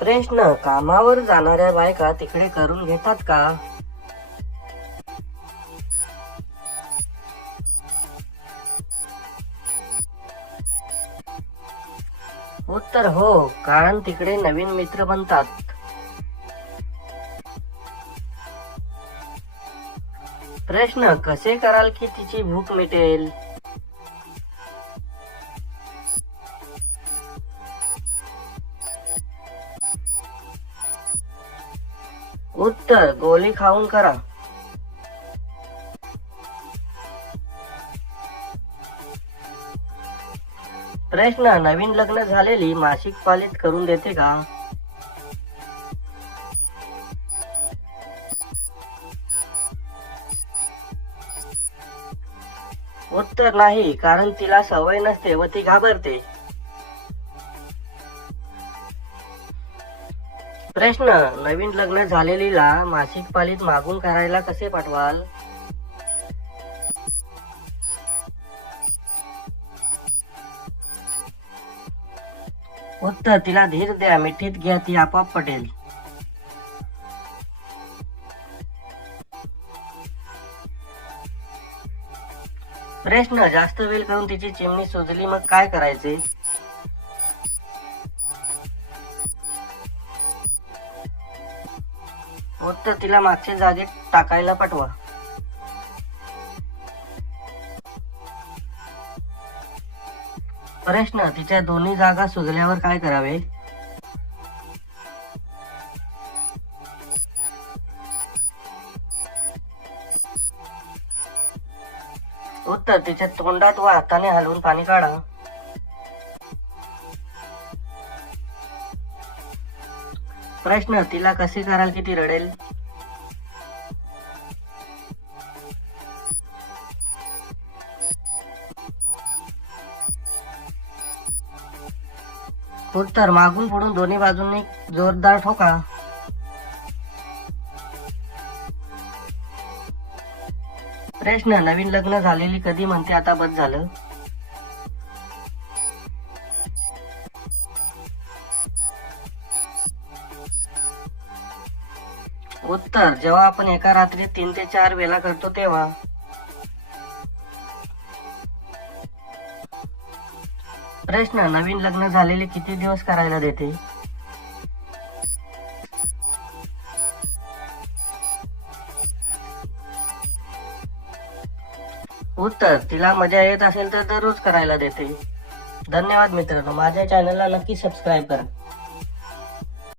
प्रश्न, कामावर जाणाऱ्या बायका तिकडे करून घेतात का? उत्तर हो, कारण तिकडे नवीन मित्र बनतात. प्रश्न, कसे कराल की तिची भूक मिटेल? उत्तर, गोळी खाऊन करा. प्रश्न, नवीन लग्न झालेली मासिक पाळीत करून देते का? उत्तर नाही, कारण तिला सवय नसते व ती घाबरते. प्रश्न, नवीन लग्न झालेलीला मासिक पाळीत मागून करायला कसे पाठवाल? उत्तर, तिला धीर द्या, मिठीत घ्या, ती आपोआप पटेल. प्रश्न, जास्त वेळ करून तिची चिमणी सुजली मग काय करायचे? उत्तर, तिला मागच्या जागेत टाकायला पाठवा. प्रश्न, तिच्या दोन्ही जागा सुजल्यावर काय करावे? उत्तर, तिच्या तोंडात व हाताने हलवून पाणी काढा. प्रश्न, तिला कसे कराल की ती रडेल? उत्तर, मागून पुढून दोन्ही बाजूंनी जोरदार ठोका. प्रश्न, नवीन लग्न झालेली कधी म्हणते आता बस झालं? उत्तर, जेव्हा आपण एका रात्रीत 3 ते 4 वेळा करतो तेव्हा. प्रश्न, नवीन लग्न झालेले किती दिवस करायला देते? उत्तर, तिला मजा येत असेल तर दररोज करायला देते. धन्यवाद मित्रांनो, माझ्या चॅनलला नक्की सबस्क्राईब करा.